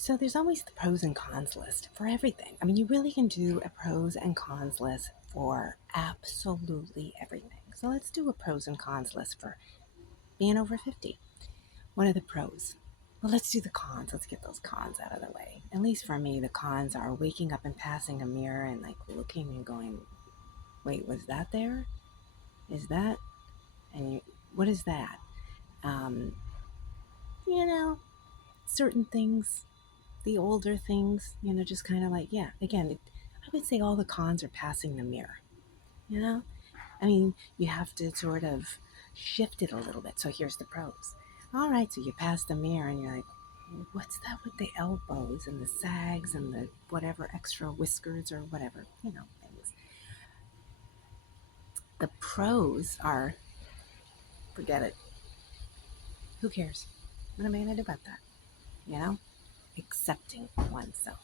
So there's always the pros and cons list for everything. I mean, you really can do a pros and cons list for absolutely everything. So let's do a pros and cons list for being over 50. What are the pros? Well, let's do the cons. Let's get those cons out of the way. At least for me, the cons are waking up and passing a mirror and like looking and going, wait, was that there? Is that? And what is that? Um, you know, certain things, the older things, just kind of like, yeah, again, I would say all the cons are passing the mirror, you know? I mean, you have to sort of shift it a little bit. So here's the pros. All right, so you pass the mirror and you're like, what's that with the elbows and the sags and the whatever extra whiskers or whatever, things. The pros are forget it. Who cares? What am I going to do about that? You know? Accepting oneself.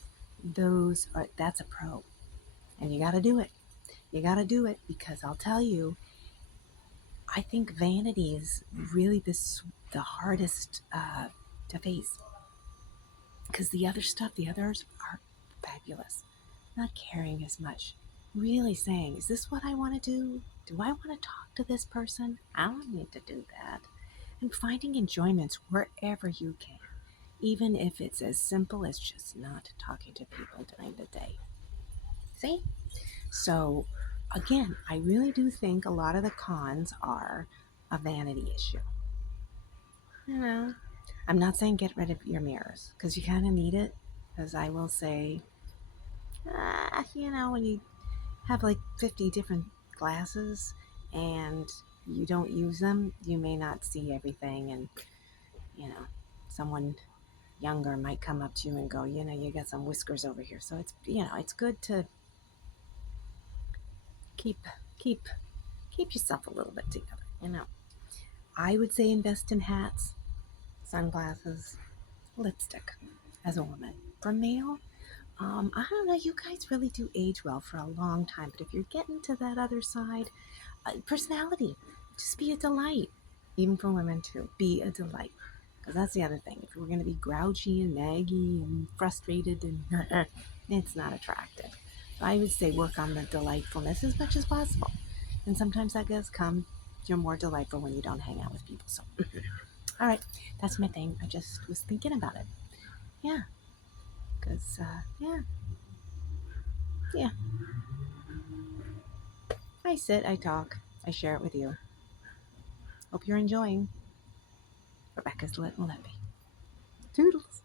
That's a pro. And you got to do it. You got to do it because I'll tell you, I think vanity is really the hardest to face because the other stuff, the others are fabulous. Not caring as much. Really saying, is this what I want to do? Do I want to talk to this person? I don't need to do that. And finding enjoyments wherever you can, even if it's as simple as just not talking to people during the day. See? So, again, I really do think a lot of the cons are a vanity issue. You know, I'm not saying get rid of your mirrors because you kind of need it. Because I will say, when you have like 50 different glasses and you don't use them, you may not see everything. And, you know, someone younger might come up to you and go, you got some whiskers over here. So it's good to keep, keep, keep yourself a little bit together. I would say invest in hats, sunglasses, lipstick as a woman. For male, I don't know, you guys really do age well for a long time, but if you're getting to that other side, personality, just be a delight. Even for women too, be a delight. Because that's the other thing. If we're going to be grouchy and naggy and frustrated, and it's not attractive. So I would say work on the delightfulness as much as possible. And sometimes that does come, you're more delightful when you don't hang out with people. So, all right, that's my thing. I just was thinking about it. Yeah, because, yeah. I sit, I talk, I share it with you. Hope you're enjoying Rebecca's Little Lippy. Toodles.